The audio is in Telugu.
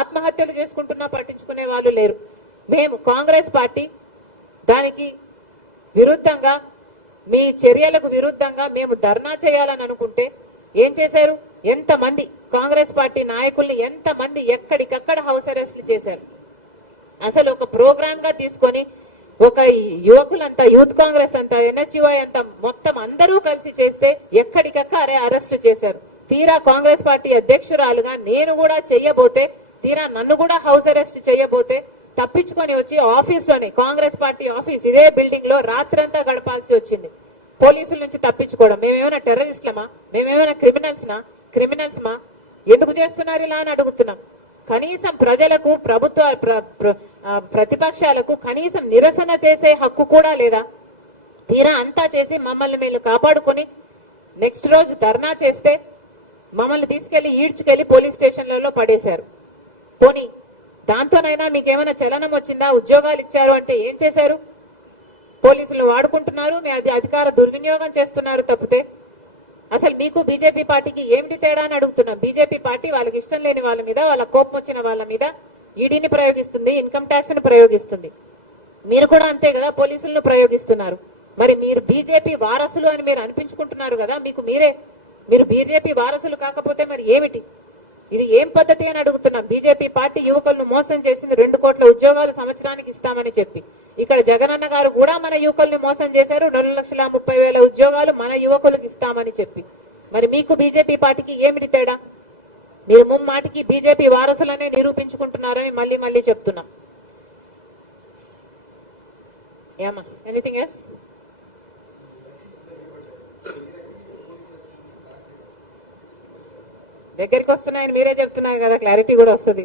ఆత్మహత్యలు చేసుకుంటున్నా పట్టించుకునే వాళ్ళు లేరు. మేము కాంగ్రెస్ పార్టీ దానికి విరుద్ధంగా, మీ చర్యలకు విరుద్ధంగా మేము ధర్నా చేయాలని అనుకుంటే ఏం చేశారు? ఎంతమంది కాంగ్రెస్ పార్టీ నాయకుల్ని ఎంతమంది ఎక్కడికక్కడ హౌస్ అరెస్ట్లు చేశారు. అసలు ఒక ప్రోగ్రామ్ గా తీసుకొని ఒక యువకులంతా, యూత్ కాంగ్రెస్ అంతా, ఎన్ఎస్యుఐ అంతా మొత్తం అందరూ కలిసి చేస్తే ఎక్కడికక్కడే అరెస్టు చేశారు. తీరా కాంగ్రెస్ పార్టీ అధ్యక్షురాలుగా నేను కూడా చెయ్యబోతే, తీరా నన్ను కూడా హౌస్ అరెస్ట్ చేయబోతే తప్పించుకొని వచ్చి ఆఫీస్లోనే, కాంగ్రెస్ పార్టీ ఆఫీస్ ఇదే బిల్డింగ్ లో రాత్రంతా గడపాల్సి వచ్చింది పోలీసుల నుంచి తప్పించుకోవడం. మేమేమైనా టెర్రరిస్ట్లమా? మేమేమైనా క్రిమినల్స్మా? ఎందుకు చేస్తున్నారు ఇలా అని అడుగుతున్నాం. కనీసం ప్రజలకు, ప్రతిపక్షాలకు కనీసం నిరసన చేసే హక్కు కూడా లేదా? తీరా అంతా చేసి మమ్మల్ని మేము కాపాడుకొని నెక్స్ట్ రోజు ధర్నా చేస్తే మమ్మల్ని తీసుకెళ్లి ఈడ్చుకెళ్లి పోలీస్ స్టేషన్లలో పడేశారు. పోనీ దాంతోనైనా మీకేమైనా చలనం వచ్చిందా? ఉద్యోగాలు ఇచ్చారు అంటే ఏం చేశారు? పోలీసులు వాడుకుంటున్నారు, మీ అధికార దుర్వినియోగం చేస్తున్నారు తప్పితే అసలు మీకు బీజేపీ పార్టీకి ఏమిటి తేడా అని అడుగుతున్నాం. బీజేపీ పార్టీ వాళ్ళకి ఇష్టం లేని వాళ్ళ మీద, వాళ్ళ కోపం వచ్చిన వాళ్ళ మీద ఈడీని ప్రయోగిస్తుంది, ఇన్కమ్ ట్యాక్స్ ని ప్రయోగిస్తుంది. మీరు కూడా అంతే కదా, పోలీసులను ప్రయోగిస్తున్నారు. మరి మీరు బీజేపీ వారసులు అని మీరు అనిపించుకుంటున్నారు కదా, మీరు బీజేపీ వారసులు కాకపోతే మరి ఏమిటి? ఇది ఏం పద్ధతి అని అడుగుతున్నాం. బీజేపీ పార్టీ యువకులను మోసం చేసింది. 2 కోట్ల ఉద్యోగాలు సంవత్సరానికి ఇస్తామని చెప్పి. ఇక్కడ జగనన్న గారు కూడా మన యువకుల్ని మోసం చేశారు. 2,30,000 ఉద్యోగాలు మన యువకులకు ఇస్తామని చెప్పి. మరి మీకు బీజేపీ పార్టీకి ఏమిటి తేడా? మీరు ముమ్మాటికి బీజేపీ వారసులనే నిరూపించుకుంటున్నారని మళ్ళీ మళ్ళీ చెప్తున్నాం. ఏమా ఎనీథింగ్ ఎల్స్? దగ్గరికి వస్తున్నాయని మీరే చెప్తున్నారు కదా, క్లారిటీ కూడా వస్తుంది.